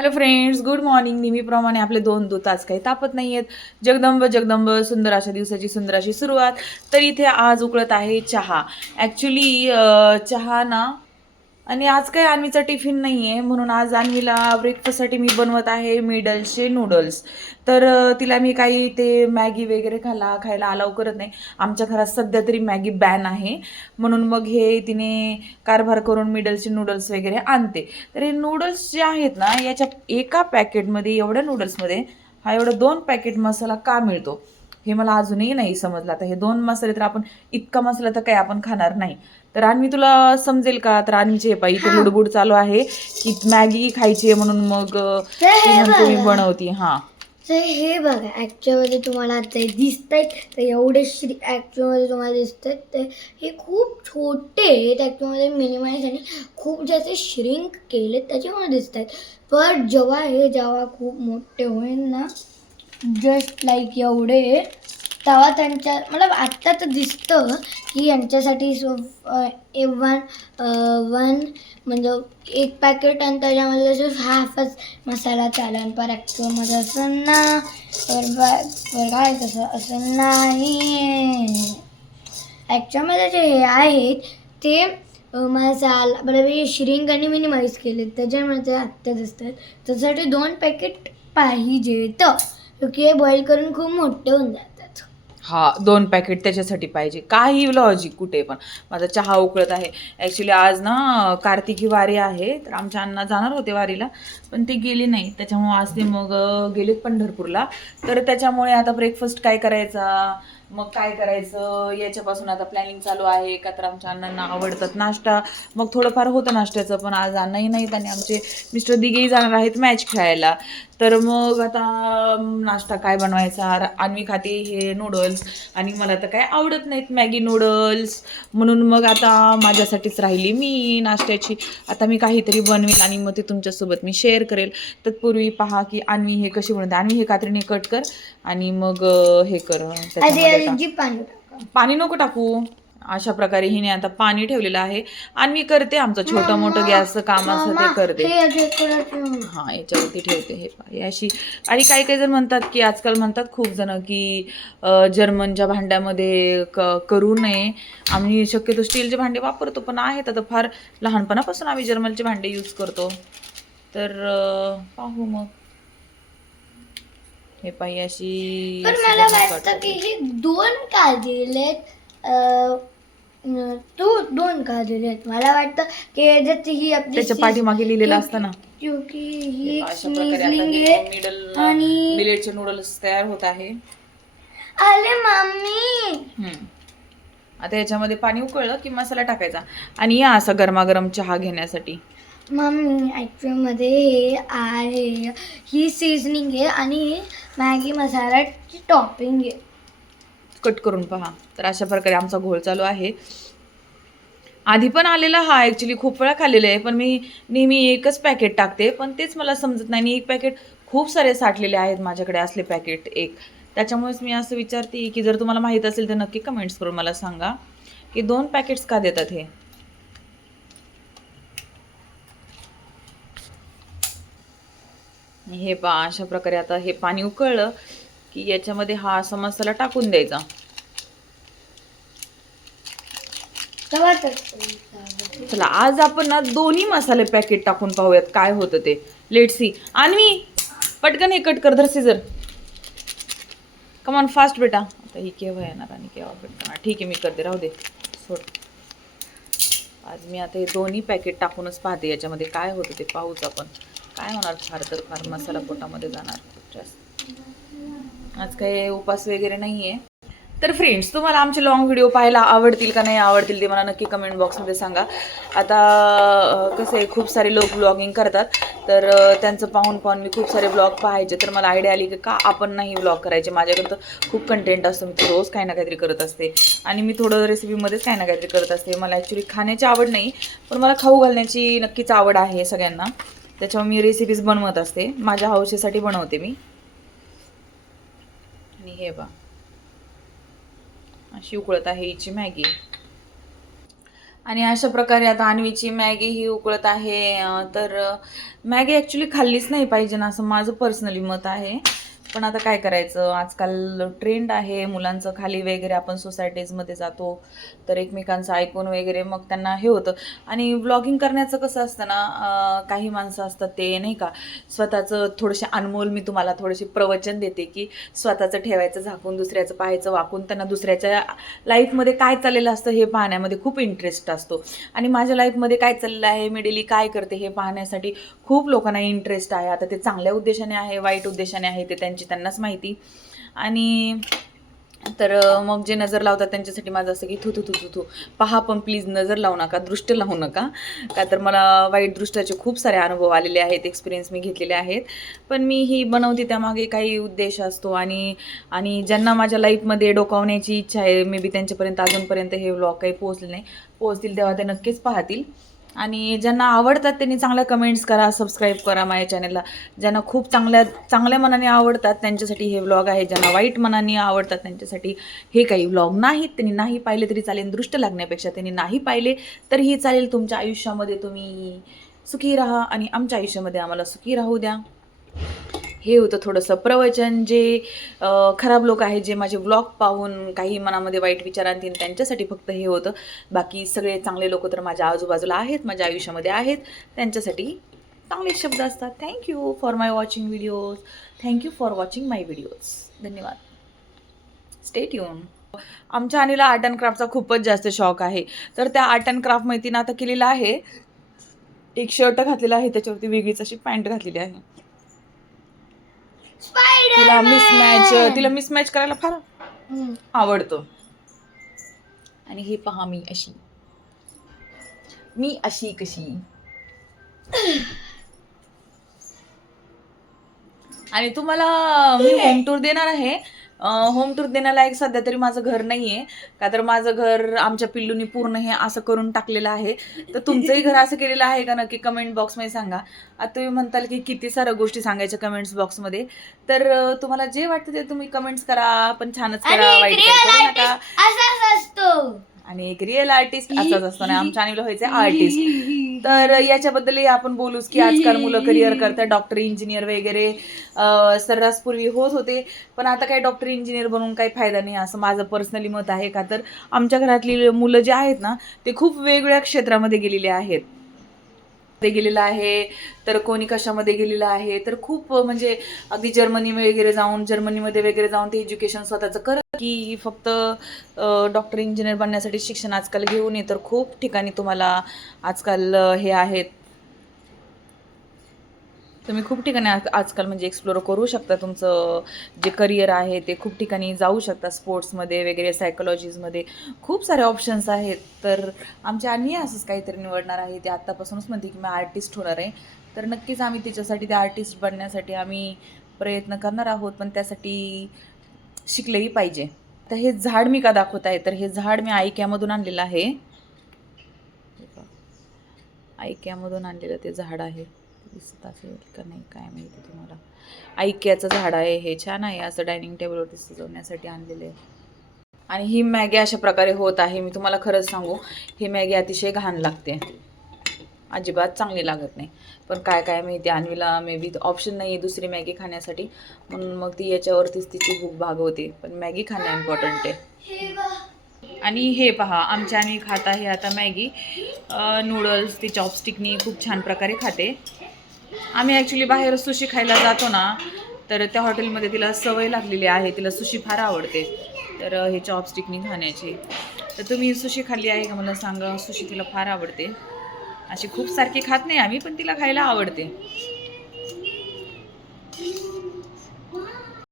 Hello friends good morning नेहमीप्रमाणे आपले दोन दूत आज काही तापत नाही आहेत जगदंब जगदंब सुंदर अशा दिवसाची सुंदर अशी सुरुवात. तर इथे आज उकळत आहे चहा. ॲक्च्युली चहा ना आणि आज काही अन्वीचा टिफिन नाही आहे म्हणून आज अन्वीला ब्रेकफास्टसाठी मी बनवत आहे मिडलचे नूडल्स तर तिला मी काही ते मॅगी वगैरे खाला खायला अलाव करत नाही. आमच्या घरात सध्या तरी मॅगी बॅन आहे. म्हणून मग हे तिने कारभार करून मिडलचे नूडल्स वगैरे आणते. तर हे नूडल्स जे आहेत ना याच्या एका पॅकेटमध्ये एवढ्या नूडल्समध्ये हा एवढा दोन पॅकेट मसाला का मिळतो? हे मला अजूनही नाही समजलं. आता हे दोन मसाले तर आपण इतका मसाला तर काही आपण खाणार नाही. तर आणि तुला समजेल का? तर आणवीचे हे पाहिजे इथे लुडबुड चालू आहे की मॅगी खायची आहे म्हणून मग अ, तर ती हे म्हणते मी बघा. बनवते. हा. तर हे बघा ॲक्च्युअलमध्ये तुम्हाला आता दिसत आहेत तर एवढे श्री ॲक्च्युअलमध्ये तुम्हाला दिसत आहेत ते हे खूप छोटे आहेत ॲक्च्युअलमध्ये मिनिमाइज आणि खूप जास्त श्रिंक केलेत त्याच्यामुळे दिसत आहेत पण जेव्हा हे जेव्हा खूप मोठे होईल ना जस्ट लाईक एवढे तेव्हा त्यांच्या मला आत्ता तर दिसतं की यांच्यासाठी सो ए वन वन म्हणजे एक पॅकेट आणि त्याच्यामध्ये सिर्फ हाफच मसाला चालेल पर ॲक्च्युअलमध्ये असं ना पर काय तसं असं नाही. ॲक्च्युअलमध्ये जे हे आहेत ते मसाला मसाला बरोबर श्रिंक आणि मिनिमाइज केले त्याच्यामध्ये ते आत्ता दिसतात. त्यासाठी दोन पॅकेट पाहिजेत. की हे बॉईल करून खूप मोठे होऊन जातात. हा दोन पॅकेट त्याच्यासाठी पाहिजे. काही लॉजिक कुठे पण. माझा चहा उकळत आहे. ॲक्च्युली आज ना कार्तिकी वारी आहे तर आमच्या अण्णा जाणार होते वारीला. पण ते गेले नाही. त्याच्यामुळे आज ते मग गेलेत पंढरपूरला. तर त्याच्यामुळे आता ब्रेकफास्ट काय करायचा? मग काय करायचं? याच्यापासून आता प्लॅनिंग चालू आहे. का तर आमच्या अण्णांना आवडतात नाश्ता. मग थोडंफार होतं नाश्त्याचं पण आज अण्णाही नाहीत आणि आमचे मिस्टर दिघेही जाणार आहेत मॅच खेळायला. तर मग आता नाश्ता काय बनवायचा? आम्ही खाते हे नूडल्स आणि मला तर काय आवडत नाहीत मॅगी नूडल्स म्हणून मग आता माझ्यासाठीच राहिली मी नाश्त्याची. आता मी काहीतरी बनवेल आणि मग ते तुमच्यासोबत मी शेअर करेल. तत्पूर्वी पहा की अन्वी हे कशी बनवते अन्वी हे कात्रीने कट कर आणि मग हे कर त्याच्यामध्ये टाक. पाणी नको टाकू. अशा प्रकारे हिने आता पाणी ठेवलेलं आहे. आणि मी करते आमचं छोटं मोठं गॅसचं काम असं ते करते. हे. हा याच्यावरती ठेवते हे पहा. हे अशी आणि काही काही जण म्हणतात की आजकाल म्हणतात खूप जण की अ, जर्मनच्या भांड्यामध्ये क करू नये. आम्ही शक्यतो स्टीलचे भांडे वापरतो पण आहेत आता फार लहानपणापासून आम्ही जर्मनचे भांडे यूज करतो. तर पाहू मग. हे पाही अशी पण मला वाटतं. की हे दोन का दिलेत अं, न- तू दोन का दिलेत मला वाटतं की याच्यात ही आपली त्याच्या पाठीमागे लिहिलेलं असतं ना. क्योंकि ही एक अशा प्रकारे आता sizzling हे आहे मिडल आणि- मिलेटचे नूडल्स तयार होत आहे. अरे मम्मी! हम्म. आता याच्यामध्ये पाणी उकळलं की मसाला टाकायचा. आणि या असा गरमागरम चहा घेण्यासाठी. मम्मी ॲक्च्युअलमध्ये हे आहे. ही सीझनिंग आहे आणि मॅगी मसालाची टॉपिंग आहे. कट करून पहा. तर अशा प्रकारे आमचा घोळ चालू आहे. आधी पण आलेला हा ॲक्च्युली खूप वेळा खाल्लेला आहे पण मी नेहमी एकच पॅकेट टाकते पण तेच मला समजत नाही. आणि एक पॅकेट खूप सारे साठलेले आहेत माझ्याकडे असले पॅकेट एक. त्याच्यामुळेच मी असं विचारते की जर तुम्हाला माहीत असेल तर नक्की कमेंट्स करून मला सांगा की दोन पॅकेट्स का देतात हे? हे पहा अशा प्रकारे आता हे पाणी उकळलं की याच्यामध्ये हा असा मसाला टाकून द्यायचा. तर चला आज आपण ना दोन्ही मसाले पॅकेट टाकून पाहूयात काय होतं ते. लेट सी आणि पटकन हे कट कर धर सीजर कमान फास्ट बेटा. आता ही केव्हा येणार आणि केव्हा पटकन ठीक आहे मी करते. राहू दे. सोड. आज मी आता हे दोन्ही पॅकेट टाकूनच पाहते याच्यामध्ये काय होतं ते पाहूच आपण. काय होणार फार तर फार मसाला पोटामध्ये जाणार? जास्त आज काही उपास वगैरे नाही आहे तर फ्रेंड्स तुम्हाला आमचे लॉंग व्हिडिओ पाहायला आवडतील का नाही आवडतील ते मला नक्की कमेंट बॉक्समध्ये सांगा. आता कसं आहे खूप सारे लोक ब्लॉगिंग करतात. तर त्यांचं पाहून पाहून मी खूप सारे ब्लॉग पाहायचे. तर मला आयडिया आली की का आपण नाही ब्लॉग करायचे? माझ्याकडे तर खूप कंटेंट असतो. मी रोज काही ना काहीतरी करत असते. आणि मी थोडं रेसिपीमध्येच काही ना काहीतरी करत असते. मला ॲक्च्युली खाण्याची आवड नाही पण मला खाऊ घालण्याची नक्कीच आवड आहे सगळ्यांना. त्याच्यावर मी रेसिपीज बनवत असते. माझ्या हौशेसाठी बनवते मी. आणि हे बा अशी उकळत आहे हिची मॅगी. आणि अशा प्रकारे आता अन्वीची मॅगी ही उकळत आहे. तर मॅगी ॲक्च्युली खाल्लीच नाही पाहिजे ना असं माझं पर्सनली मत आहे. पण आता काय करायचं? आजकाल ट्रेंड आहे मुलांचं खाली वगैरे आपण सोसायटीजमध्ये जातो तर एकमेकांचं ऐकून वगैरे मग त्यांना हे होतं. आणि व्लॉगिंग करण्याचं कसं असतं ना काही माणसं असतात ते नाही का? स्वतःचं थोडेसे अनमोल मी तुम्हाला थोडेसे प्रवचन देते की स्वतःचं ठेवायचं झाकून दुसऱ्याचं पाहायचं वाकून त्यांना दुसऱ्याच्या लाईफमध्ये काय चाललेलं असतं हे पाहण्यामध्ये खूप इंटरेस्ट असतो. आणि माझ्या लाईफमध्ये काय चाललेलं आहे मी डेली काय करते हे पाहण्यासाठी खूप लोकांना इंटरेस्ट आहे. आता ते चांगल्या उद्देशाने आहे वाईट उद्देशाने आहे ते त्यांची त्यांनाच माहिती. आणि तर मग जे नजर लावतात त्यांच्यासाठी माझं असं की थू थू थू थू थू. पहा पण प्लीज नजर लावू नका दृष्ट लावू नका. का तर मला वाईट दृष्टाचे खूप सारे अनुभव आलेले आहेत एक्सपिरियन्स मी घेतलेले आहेत. पण मी ही बनवते त्यामागे काही उद्देश असतो आणि आणि ज्यांना माझ्या लाईफमध्ये डोकावण्याची इच्छा आहे मे बी त्यांच्यापर्यंत अजूनपर्यंत हे व्लॉग काही पोहोचले नाही पोहोचतील तेव्हा ते नक्कीच पाहतील. आणि ज्यांना आवडतात त्यांनी चांगल्या कमेंट्स करा सबस्क्राईब करा माझ्या चॅनलला ज्यांना खूप चांगल्या चांगल्या मनाने आवडतात त्यांच्यासाठी हे व्लॉग आहे. ज्यांना वाईट मनाने आवडतात त्यांच्यासाठी हे काही व्लॉग नाहीत. त्यांनी नाही पाहिले तरी चालेल दृष्ट लागण्यापेक्षा. त्यांनी नाही पाहिले तरीही चालेल. तुमच्या आयुष्यामध्ये तुम्ही सुखी राहा आणि आमच्या आयुष्यामध्ये आम्हाला सुखी राहू द्या. हे होतं थोडंसं. प्रवचन जे खराब लोक आहेत जे माझे व्लॉग पाहून काही मनामध्ये वाईट विचार आणतील त्यांच्यासाठी फक्त हे होतं. बाकी सगळे चांगले लोक तर माझ्या आजूबाजूला आहेत माझ्या आयुष्यामध्ये आहेत. त्यांच्यासाठी चांगले शब्द असतात. Thank you for my watching videos thank you for watching my videos धन्यवाद. स्टेट यून आमच्या आणीला आर्ट अँड क्राफ्टचा खूपच जास्त शौक आहे. तर त्या आर्ट अँड क्राफ्ट माहितीनं आता केलेला आहे. एक शर्ट घातलेला आहे त्याच्यावरती वेगळीच अशी पॅन्ट घातलेली आहे. तिला मिसमॅच तिला मिसमॅच करायला फार. आवडतं. आणि हे पहा मी अशी. मी अशी कशी. आणि तुम्हाला मी होम टूर देणार आहे. होम टूर देण्याला एक सध्या तरी माझं घर नाही आहे का तर माझं घर आमच्या पिल्लूनी पूर्ण हे असं करून टाकलेलं आहे. तर तुमचंही घर असं केलेलं आहे का नक्की? कमेंट बॉक्समध्ये सांगा. आता तुम्ही म्हणताल की किती साऱ्या गोष्टी सांगायच्या कमेंट्स बॉक्समध्ये तर तुम्हाला जे वाटतं ते तुम्ही कमेंट्स करा. पण छानच आणि करा वाईट करू नका. आणि एक रिअल आर्टिस्ट असाच असतो. आणि आमच्या आणीला व्हायचं आर्टिस्ट तर याच्याबद्दलही आपण बोलूच की आजकाल मुलं करिअर करतात डॉक्टर इंजिनियर वगैरे. सर्रासपूर्वी होत होते पण आता काही डॉक्टर इंजिनियर बनून काही फायदा नाही असं माझं पर्सनली मत आहे का? तर आमच्या घरातली मुलं जे आहेत ना ते खूप वेगवेगळ्या क्षेत्रामध्ये गेलेले आहेत. गेलेलं आहे तर कोणी कशामध्ये गेलेलं आहे तर खूप म्हणजे अगदी जर्मनी वगैरे जाऊन जर्मनीमध्ये वगैरे जाऊन ते एज्युकेशन स्वतःचं करत की फक्त डॉक्टर इंजिनियर बनण्यासाठी शिक्षण आजकाल घेऊन ये तर खूप ठिकाणी तुम्हाला आजकाल हे आहेत. तुम्ही खूप ठिकाणी आज- आजकाल म्हणजे एक्सप्लोर करू शकता तुमचं जे करिअर आहे ते खूप ठिकाणी जाऊ शकता स्पोर्ट्समध्ये वगैरे सायकोलॉजीजमध्ये खूप सारे ऑप्शन्स आहेत. तर आमच्या आणि असंच काहीतरी निवडणार आहे. ते आत्तापासूनच म्हणते की मी आर्टिस्ट होणार आहे. तर नक्कीच आम्ही तिच्यासाठी ते आर्टिस्ट बनण्यासाठी आम्ही प्रयत्न करणार आहोत. पण त्यासाठी शिकलेही पाहिजे. तर हे झाड मी का दाखवत आहे? तर हे झाड मी आयक्यामधून आणलेलं आहे. आयक्यामधून आणलेलं ते झाड आहे. दिसत असेल का नाही काय माहिती तुम्हाला. ऐक्याचं झाड आहे हे छान आहे असं डायनिंग टेबलवरती सजवण्यासाठी आणलेलं आहे. आणि ही मॅगी अशा प्रकारे होत आहे मी तुम्हाला खरंच सांगू ही मॅगी अतिशय घाण लागते. अजिबात चांगली लागत नाही. पण काय काय माहिती आणवीला मे बी ऑप्शन नाही आहे दुसरी मॅगी खाण्यासाठी म्हणून मग ती याच्यावरतीच तिची भूक भागवते. पण मॅगी खाणं इम्पॉर्टंट आहे. आणि हे पहा आमच्या आणि खात आहे आता मॅगी. नूडल्स ती चॉपस्टिकनी खूप छान प्रकारे खाते. आम्ही ॲक्च्युली बाहेर सुशी खायला जातो ना तर त्या हॉटेलमध्ये तिला सवय लागलेली आहे तिला सुशी फार आवडते. तर हे चॉपस्टिकनी खाण्याची. तर तुम्ही सुशी खाल्ली आहे का मला सांगा सुशी तिला फार आवडते. अशी खूप सारखी खात नाही आम्ही पण तिला खायला आवडते.